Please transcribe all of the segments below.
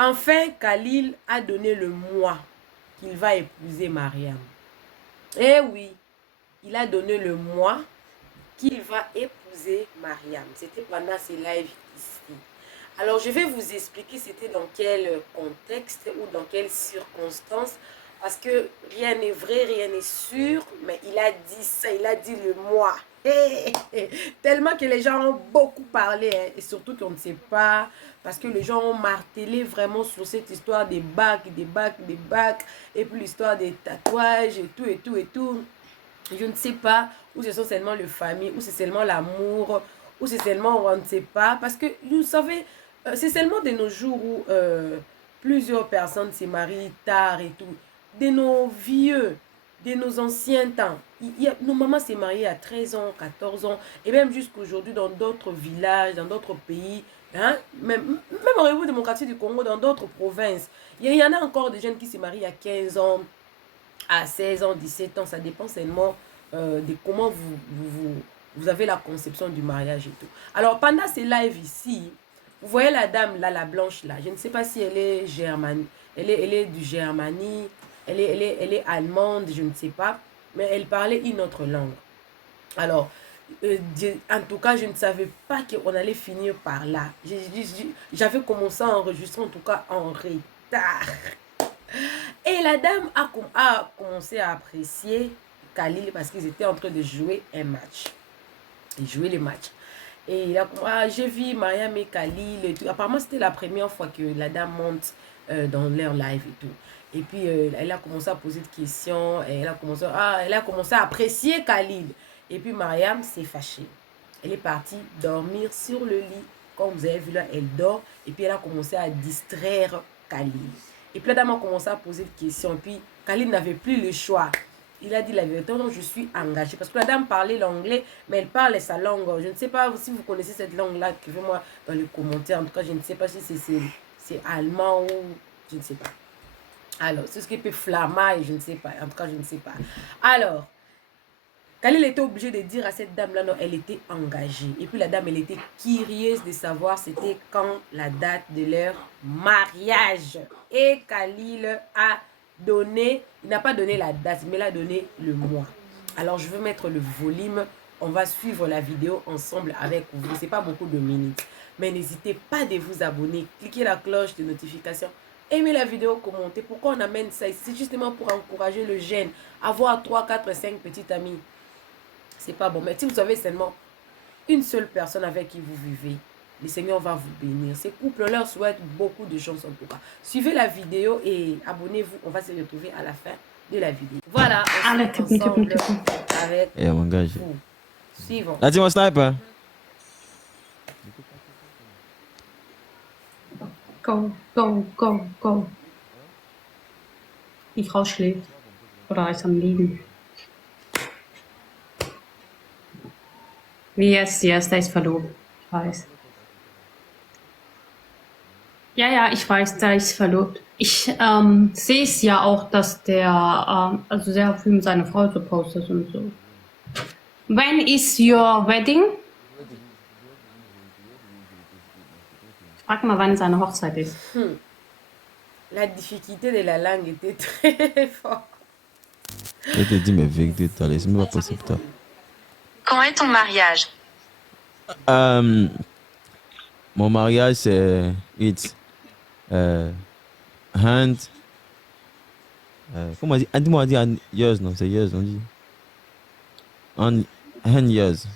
Enfin, Khalil a donné le mois qu'il va épouser Mariam. Eh oui, il a donné le mois qu'il va épouser Mariam. C'était pendant ces lives ici. Alors, je vais vous expliquer c'était dans quel contexte ou dans quelles circonstances. Parce que rien n'est vrai, rien n'est sûr. Mais il a dit ça, il a dit le mois. Tellement que les gens ont beaucoup parlé. Hein, et surtout qu'on ne sait pas. Parce que les gens ont martelé vraiment sur cette histoire des bacs, des bacs, des bacs. Et puis l'histoire des tatouages et tout, et tout, et tout. Je ne sais pas, ou ce sont seulement le famille, ou c'est seulement l'amour, ou c'est seulement on ne sait pas. Parce que, vous savez, c'est seulement de nos jours où plusieurs personnes se marient tard et tout. De nos vieux, de nos anciens temps. Nos mamans s'est mariées à 13 ans, 14 ans, et même jusqu'aujourd'hui dans d'autres villages, dans d'autres pays. Hein, même au République démocratique du Congo, dans d'autres provinces. Il y en a encore des jeunes qui se marient à 15 ans, à 16 ans, 17 ans, ça dépend seulement de comment vous avez la conception du mariage et tout. Alors, pendant ces lives ici, vous voyez la dame là, la blanche là, je ne sais pas si elle est germane, elle est du Germanie, elle est allemande, je ne sais pas, mais elle parlait une autre langue. Alors, en tout cas, je ne savais pas qu'on allait finir par là. J'avais commencé à enregistrer, en tout cas, en retard. Et la dame a commencé à apprécier Khalil parce qu'ils étaient en train de jouer un match. Ils jouaient le match. Et il a j'ai vu Mariam et Khalil et tout. Apparemment, c'était la première fois que la dame monte dans leur live et tout. Et puis, elle a commencé à poser des questions. Et elle a commencé à apprécier Khalil. Et puis, Mariam s'est fâchée. Elle est partie dormir sur le lit. Comme vous avez vu là, elle dort. Et puis, elle a commencé à distraire Khalil. Et puis, la dame a commencé à poser des questions. Et puis, Khalil n'avait plus le choix. Il a dit la vérité, non, je suis engagée. Parce que la dame parlait l'anglais, mais elle parle sa langue. Je ne sais pas si vous connaissez cette langue-là, écrivez-moi dans les commentaires. En tout cas, je ne sais pas si c'est allemand ou je ne sais pas. Alors, c'est ce qui peut flamand et je ne sais pas. En tout cas, je ne sais pas. Alors, Khalil était obligé de dire à cette dame-là, non, elle était engagée. Et puis la dame, elle était curieuse de savoir c'était quand la date de leur mariage. Et Khalil a donné, il n'a pas donné la date, mais il a donné le mois. Alors je veux mettre le volume, on va suivre la vidéo ensemble avec vous. C'est pas beaucoup de minutes. Mais n'hésitez pas de vous abonner, cliquez la cloche de notification. Aimez la vidéo, commentez. Pourquoi on amène ça? C'est justement pour encourager le jeune. Avoir 3, 4, 5 petits amis. C'est pas bon. Mais si vous avez seulement une seule personne avec qui vous vivez, le Seigneur va vous bénir. Ces couples leur souhaitent beaucoup de chance en tout cas. Suivez la vidéo et abonnez-vous. On va se retrouver à la fin de la vidéo. Voilà, on se ensemble avec vous. Suivons. Là, dis-moi sniper. Go, go, go, go. Die Frau schläft. Oder ist am Liegen. Wie jetzt? Yes, der ist verlobt. Ich weiß. Ja, ja, ich weiß, der ist verlobt. Ich sehe es ja auch, dass der, also sehr viel mit seiner Frau so postet und so. When is your wedding? Frag mal, wann seine Hochzeit ist. La difficulté de la langue était très forte. Je te dis mes vérités, c'est même pas possible. Quand est ton mariage? Mon mariage, c'est hand. Comment on dit? Dis-moi, on dit years, non? C'est years, on dit. Hand years.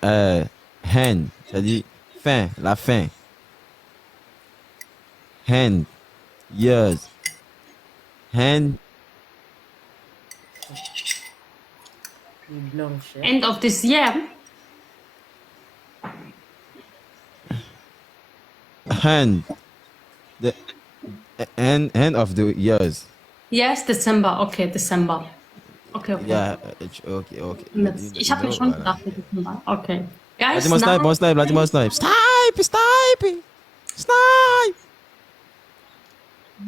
Hey. Hand, ça dit fin, la fin. Hand, years. Hand. End of this year? Hand. The end of the years. Yes, December. Okay, December. Okay, okay. Ja, okay. Ich habe mir schon gedacht, Dezember. Okay. Guys, lass mal snipe. Snipe!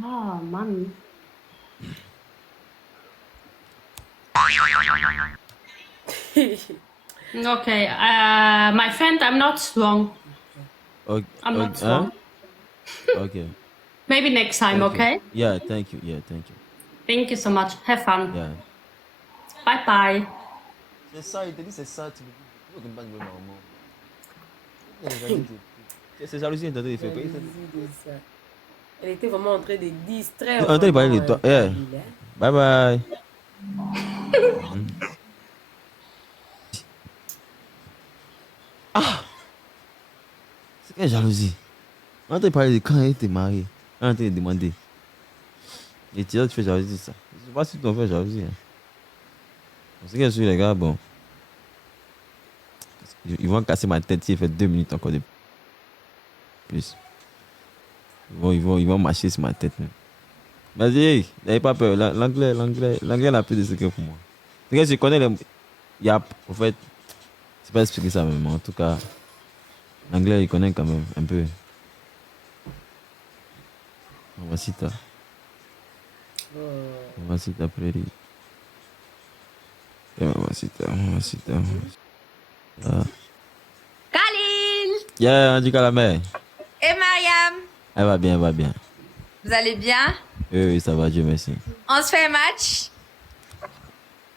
Ah, Mann. Okay, my friend, I'm not strong. Okay, I'm not huh? sure. Okay. Maybe next time, Thank you. okay? Yeah, thank you. Yeah, thank you. Thank you so much. Have fun. Yeah. Bye bye. C'est ça, il te dit c'est ça, tu veux que me parle normalement. C'est jalousie, t'entends, il fait quoi? Jalousie de ça. Elle était vraiment en train de distraire On t'a parlé vraiment de toi. Yeah. Khalil. Hein. Bye bye. C'est quelle jalousie? On t'a parlé de quand il était marié. On t'a demandé. Et tu fais jalousie, ça. Je sais pas si tu en fais jalousie. Hein. C'est que je suis les gars, bon. Ils vont casser ma tête s'il fait 2 minutes encore de plus. Ils vont marcher sur ma tête. Même. Vas-y, n'ayez pas peur. L'anglais n'a plus de secret pour moi. C'est que je connais les. Il y a, en fait, c'est pas expliquer ça même. En tout cas, l'anglais, il connaît quand même un peu. Mamacita. Mamacita pretty. Yeah, mamacita. Khalil Yeah, on dit qu'à la mer. et Mariam, Elle va bien, elle va bien. vous allez bien? Oui, ça va, Dieu merci. On se fait un match?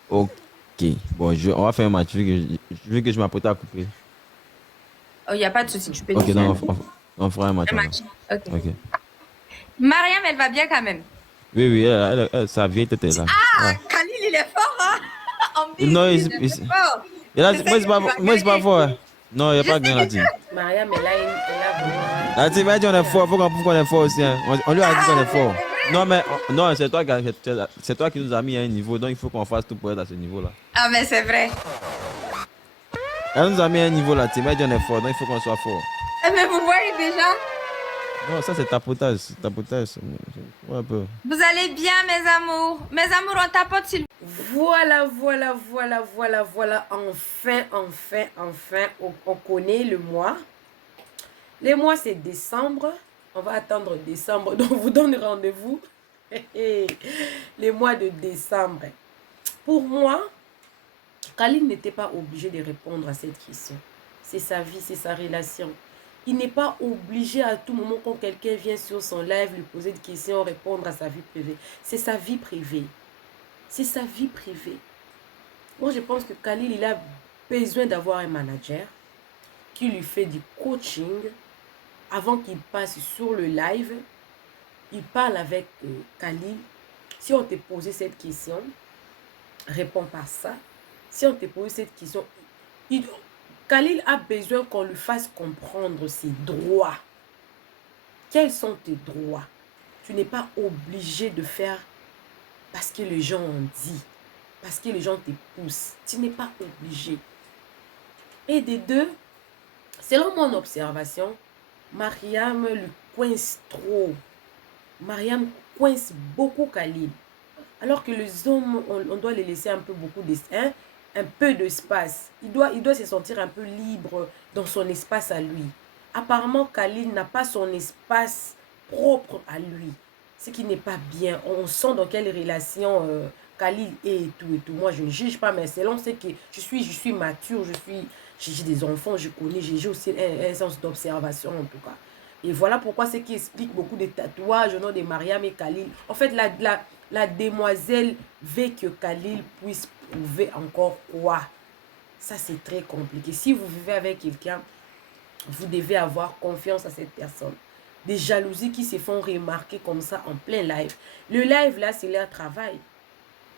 Ok. Bon, on va faire un match. Vu que je m'apprête à couper. Oh, il n'y a pas de souci, tu peux Ok, dire. donc on fera un match. Un alors. match. Ok. Ok. Mariam, elle va bien quand même. Oui, sa vieille tête est là. Ah, Khalil, il est fort, hein? En plus, Non, il est fort. moi, c'est pas fort. Hein. Non, il n'y a pas de gain là-dessus. Mariam, elle a vraiment... Là-dessus, il m'a dit on est fort. Il faut qu'on prouve qu'on est fort aussi. Hein. On lui a dit qu'on est fort. Non, mais non, c'est toi qui nous as mis à un niveau. Donc, il faut qu'on fasse tout pour être à ce niveau-là. Ah, mais c'est vrai. Elle nous a mis à un niveau là. Tu m'as dit on est fort. Donc, il faut qu'on soit fort. Eh, mais vous voyez déjà? Non, ça, c'est tapotage. C'est tapotage. Ouais, un peu. Vous allez bien, mes amours? Mes amours, on tapote s'il Voilà. Enfin, on connaît le mois. Le mois, c'est décembre. On va attendre décembre, donc on vous donne rendez-vous. Le mois de décembre. Pour moi, Khalil n'était pas obligé de répondre à cette question. C'est sa vie, c'est sa relation. Il n'est pas obligé à tout moment quand quelqu'un vient sur son live lui poser des questions, répondre à sa vie privée. C'est sa vie privée. C'est sa vie privée. Moi, je pense que Khalil, il a besoin d'avoir un manager qui lui fait du coaching avant qu'il passe sur le live. Il parle avec Khalil. Si on te posait cette question, réponds par ça. Si on te pose cette question, Khalil a besoin qu'on lui fasse comprendre ses droits. Quels sont tes droits? Tu n'es pas obligé de faire parce que les gens ont dit, parce que les gens te poussent. Tu n'es pas obligé. Et des deux, selon mon observation, Mariam lui coince trop. Mariam coince beaucoup Khalil. Alors que les hommes, on doit les laisser un peu un peu d'espace. Il doit se sentir un peu libre dans son espace à lui. Apparemment, Khalil n'a pas son espace propre à lui. Ce qui n'est pas bien. On sent dans quelle relation Khalil est et tout. Moi, je ne juge pas, mais selon ce que je suis mature, j'ai des enfants, je connais, j'ai aussi un sens d'observation en tout cas. Et voilà pourquoi ce qui explique beaucoup de tatouages au nom de Mariam et Khalil. En fait, la demoiselle veut que Khalil puisse prouver encore quoi. Ça, c'est très compliqué. Si vous vivez avec quelqu'un, vous devez avoir confiance à cette personne. Des jalousies qui se font remarquer comme ça en plein live. Le live, là, c'est leur travail.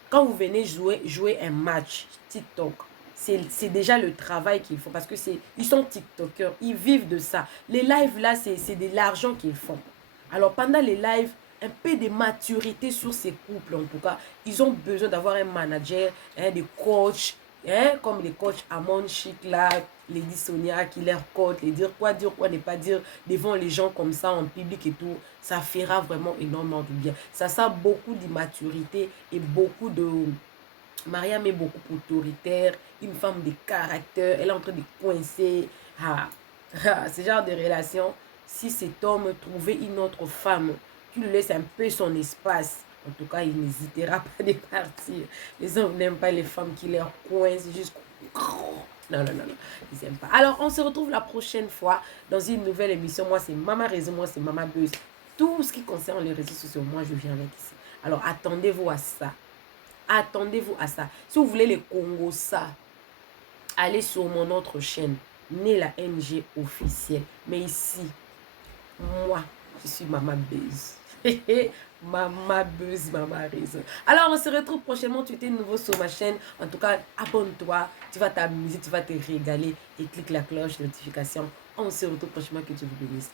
Quand vous venez jouer un match TikTok, c'est déjà le travail qu'ils font parce que ils sont TikTokers, ils vivent de ça. Les lives là, c'est de l'argent qu'ils font. Alors pendant les lives, un peu de maturité sur ces couples en tout cas. Ils ont besoin d'avoir un manager, des coachs, comme les coachs Amon Chic là, Lady Sonia qui leur coach, les dire quoi, ne pas dire devant les gens comme ça en public et tout. Ça fera vraiment énormément de bien. Ça sent beaucoup d'immaturité et beaucoup de... Mariam est beaucoup autoritaire, une femme de caractère, elle est en train de coincer. Ce genre de relation, si cet homme trouvait une autre femme qui lui laisse un peu son espace, en tout cas, il n'hésitera pas de partir. Les hommes n'aiment pas les femmes qui leur coincent jusqu'au... Non, non, non, non. Ils n'aiment pas. Alors, on se retrouve la prochaine fois dans une nouvelle émission. Moi, c'est Mama Réseau, moi, c'est Mama Buzz. Tout ce qui concerne les réseaux sociaux, moi, je viens avec ici. Alors, attendez-vous à ça. Attendez-vous à ça. Si vous voulez les Congo, ça, allez sur mon autre chaîne, Nela NG officiel. Mais ici, moi, je suis Mama Buzz. Mama Buzz, Mama Réseau. Alors, on se retrouve prochainement. Tu étais nouveau sur ma chaîne. En tout cas, abonne-toi. Tu vas t'amuser, tu vas te régaler. Et clique la cloche de notification. On se retrouve prochainement. Que Dieu vous bénisse.